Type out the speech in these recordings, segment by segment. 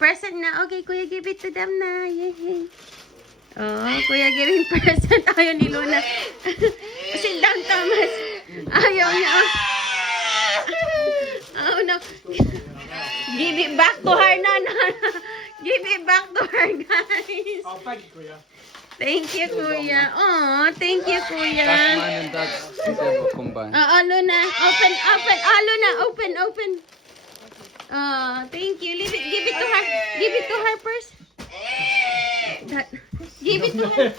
Present na. Okay, Kuya, give it to them na. Yay. Oh, Kuya giving present. Ayaw ni Luna. Sit down, Thomas. Ayaw niya. Oh, no. Give it back to her, no. Give it back to her, guys. Oh, thank you, Kuya. Thank you, Kuya. Oh, thank you, Kuya. That's mine and dad's together combined. Luna. Open. Luna, open. Thank you. Give it to her. Give it to her first. Give it to her.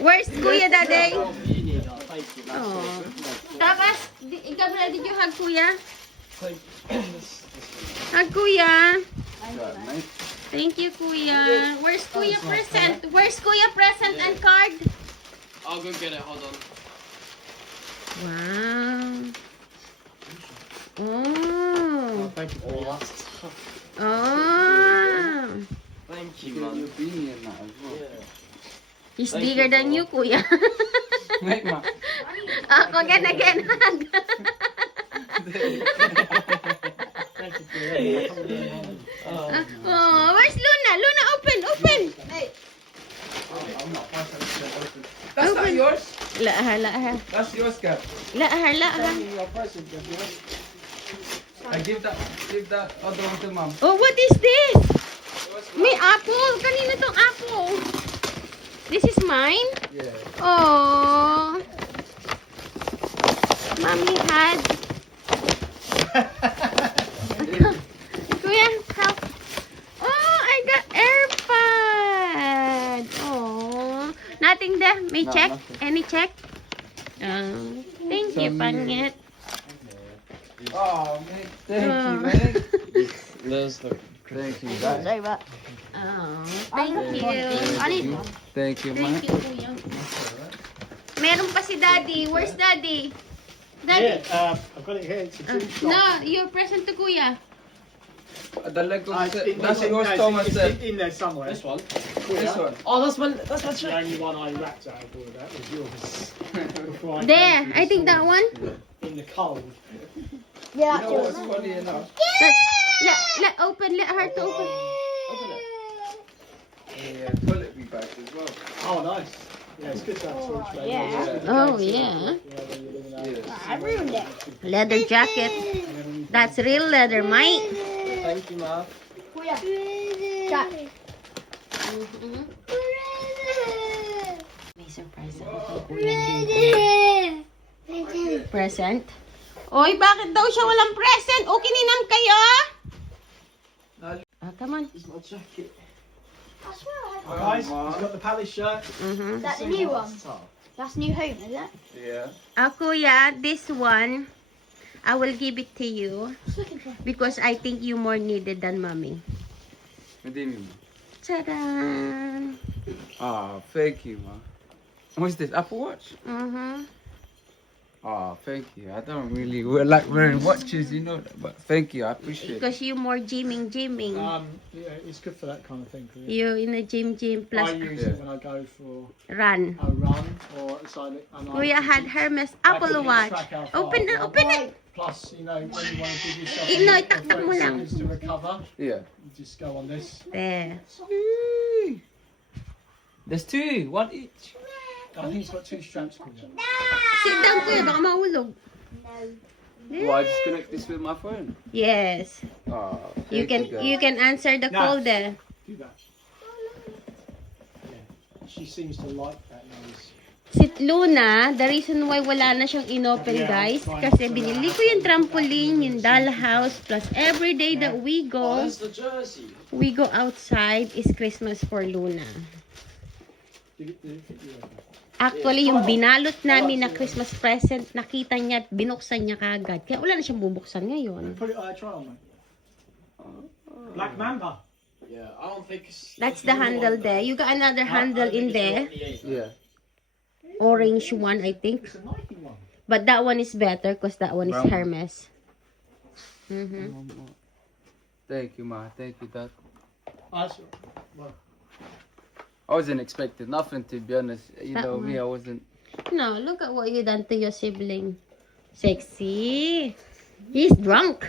Where's Kuya, Daddy? Oh. Tapos, ikaw na, did you hug Kuya? Hug Kuya. Thank you, Kuya. Where's Kuya present? Where's Kuya present and card? I'll go get it, hold on. Wow. Oh. Thank you for all that. Oh. Thank you, You're man. being in that as well. He's bigger than you, Kuya. Make my. Ako again. Thank you, Kuya. Oh, where's Luna? Luna, open. I'm not passing it. That's not yours. Lahar. That's yours, Gab. Lahar. Your present, Gab. I give that other one to mom. Oh, what is this? May apple. Kanina tong apple. This is mine? Yeah. Oh. Mommy had. Kuya, help. Oh, I got AirPod. Oh. Nothing there. May check? nothing. Any check? Thank you, Pangit. Oh, mate. Thank Oh. you, mate. There's the... Thank you, guys. Oh, thank you. Thank you, Thank mate. you, Kuya. Meron pa si Daddy. Where's Daddy? Yeah, Daddy? I've got it here. It's a tree shop. No, you're present to Kuya. The leg It's in- that's no, yours, it's- Thomas it's said. in there somewhere. This one? This one. Oh, that's my The only one I wrapped out of all of that was yours. Before I There, came to I think this that one. morning, in the cold. You know what's funny enough? Let her to open. Yeah, toiletry bags as well. Oh, nice. Yeah, it's good to have storage space. Yeah. Oh, yeah. Yes. Leather jacket. That's real leather, mate. Thank you, ma. May surprise ako kay Kuya dito. Present? Oy, bakit daw siya walang present? O, kininam kayo? Come on. It's my jacket. Guys, he's got the Palace shirt. That's the new one. That's New Home, is it? Yeah. Kuya, this one, I will give it to you because I think you more needed than mommy. What do you mean? Ta-da! Ah, thank you, ma. What's this? Apple Watch? Oh, thank you. I don't really like wearing watches, you know, but thank you. I appreciate it. Because you more gymming. Yeah, it's good for that kind of thing. You in a gym I plus use it when I go for run. a run or it's like. Kuya had Hermes Apple Watch. Open it. Plus, you know, when you want to give yourself Inoy, a takpan mo 30 lang. seconds to recover, Yeah. you just go on this. There. There's two, one each. I think it's got two straps. Kuya. Sit down, Kuya. Baka mahulog. Oh, I just connect this with my phone. Yes. Oh, You thank can guys. you can answer the No. call there. Do that. Yeah, she seems to like that noise. Si Luna, the reason why wala na siyang inopen, Yeah, guys, fine. kasi binili ko yung trampoline, yung dollhouse, plus every day that we go, There's the jersey. we go outside is Christmas for Luna. Actually, yung binalot namin na Christmas present, nakita niya at binuksan niya kagad. Kaya wala na siyang bubuksan ngayon. Put it try on, mate. Black Mamba. Yeah, I don't think it's... That's the handle there. You got another handle in there. Yeah. Orange one, I think. It's a Nike one. But that one is better because that one is Brown. Hermes. Thank you, ma. Thank you, Dad. That's, well, I wasn't expecting nothing, to be honest. You That know me, one. I wasn't. No, look at what you done to your sibling. Sexy. He's drunk.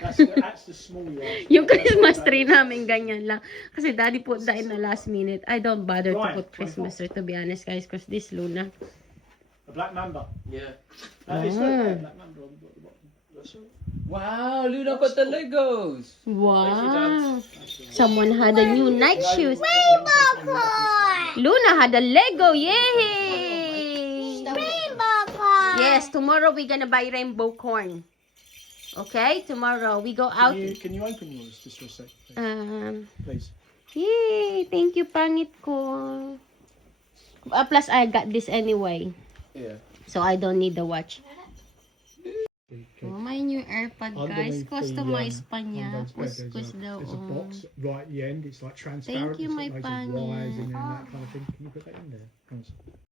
That's the small one. Yung Christmas tree namin, ganyan lang. Kasi daddy put that in the last minute. I don't bother to Right, put Christmas tree, to be honest, guys, because this Luna. A black mamba. Yeah. It's got a black mamba on the bottom. Wow, Luna got the Legos. Wow. Someone had a new night shoes. Rainbow corn! Luna had a Lego. Yay! Rainbow corn! Yes, tomorrow we're gonna buy rainbow corn. Okay, tomorrow we go out. Can you open yours just for a sec, please? Yay! Thank you, pangit ko. Plus, I got this anyway. Yeah. So, I don't need the watch. Oh, my new AirPod, guys. Customize pa niya. Kus daw. There's a Oh. box right at the end. It's like transparent. Thank you, It's my got loads of wires in pangit. there and that kind of thing. Can you put that in there?